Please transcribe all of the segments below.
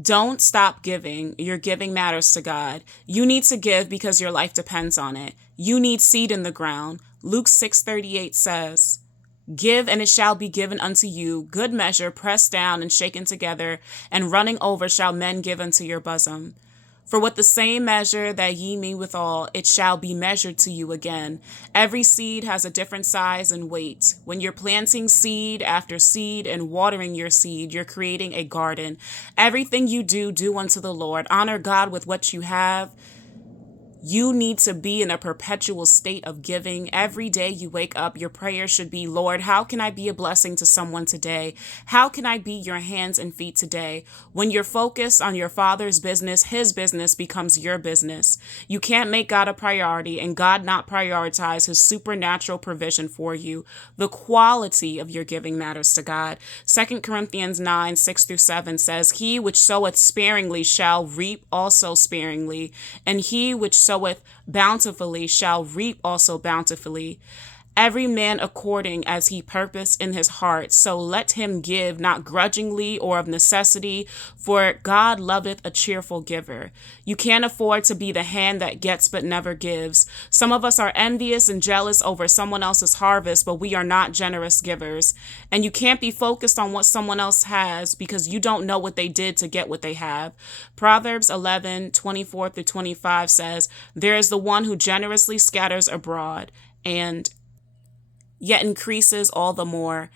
Don't stop giving. Your giving matters to God. You need to give because your life depends on it. You need seed in the ground. Luke 6:38 says, "Give, and it shall be given unto you, good measure, pressed down and shaken together, and running over shall men give unto your bosom. For with the same measure that ye meet withal, it shall be measured to you again." Every seed has a different size and weight. When you're planting seed after seed and watering your seed, you're creating a garden. Everything you do, do unto the Lord. Honor God with what you have. You need to be in a perpetual state of giving. Every day you wake up, your prayer should be, "Lord, how can I be a blessing to someone today? How can I be your hands and feet today?" When you're focused on your Father's business, his business becomes your business. You can't make God a priority and God not prioritize his supernatural provision for you. The quality of your giving matters to God. 2 Corinthians 9:6-7 says, "He which soweth sparingly shall reap also sparingly, and he which soweth bountifully shall reap also bountifully. Every man according as he purposed in his heart, so let him give, not grudgingly or of necessity, for God loveth a cheerful giver." You can't afford to be the hand that gets but never gives. Some of us are envious and jealous over someone else's harvest, but we are not generous givers. And you can't be focused on what someone else has because you don't know what they did to get what they have. Proverbs 11:24-25 says, "There is the one who generously scatters abroad, and yet increases all the more.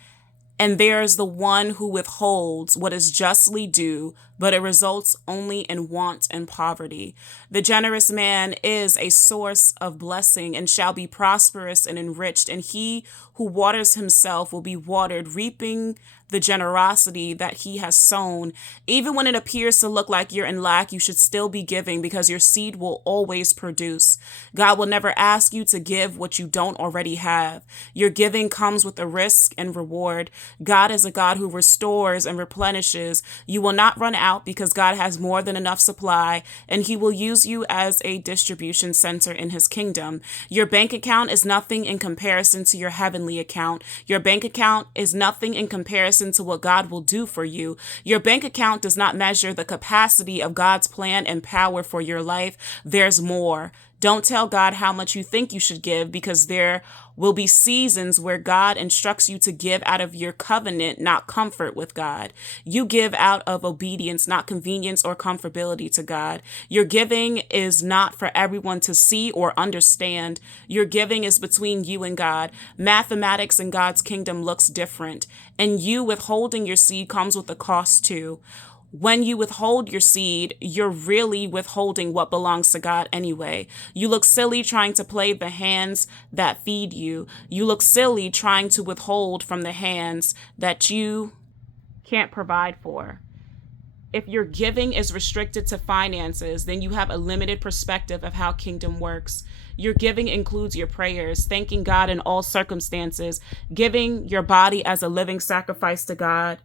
And there is the one who withholds what is justly due, but it results only in want and poverty." The generous man is a source of blessing and shall be prosperous and enriched, and he who waters himself will be watered, reaping the generosity that he has sown. Even when it appears to look like you're in lack, you should still be giving because your seed will always produce. God will never ask you to give what you don't already have. Your giving comes with a risk and reward. God is a God who restores and replenishes. You will not run out because God has more than enough supply, and he will use you as a distribution center in his kingdom. Your bank account is nothing in comparison to your heavenly account. Your bank account is nothing in comparison to what God will do for you. Your bank account does not measure the capacity of God's plan and power for your life. There's more. Don't tell God how much you think you should give, because there will be seasons where God instructs you to give out of your covenant, not comfort with God. You give out of obedience, not convenience or comfortability to God. Your giving is not for everyone to see or understand. Your giving is between you and God. Mathematics in God's kingdom looks different, and you withholding your seed comes with a cost too. When you withhold your seed, you're really withholding what belongs to God anyway. You look silly trying to play the hands that feed you. You look silly trying to withhold from the hands that you can't provide for. If your giving is restricted to finances, then you have a limited perspective of how kingdom works. Your giving includes your prayers, thanking God in all circumstances, giving your body as a living sacrifice to God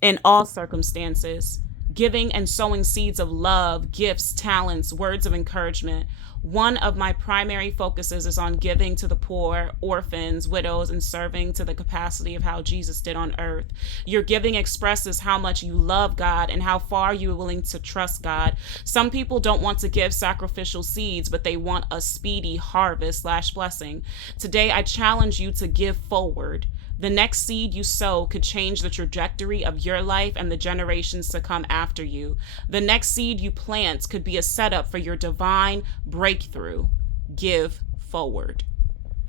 in all circumstances, giving and sowing seeds of love, gifts, talents, words of encouragement. One of my primary focuses is on giving to the poor, orphans, widows, and serving to the capacity of how Jesus did on earth. Your giving expresses how much you love God and how far you are willing to trust God. Some people don't want to give sacrificial seeds, but they want a speedy harvest/blessing. Today, I challenge you to give forward. The next seed you sow could change the trajectory of your life and the generations to come after you. The next seed you plant could be a setup for your divine breakthrough. Give forward.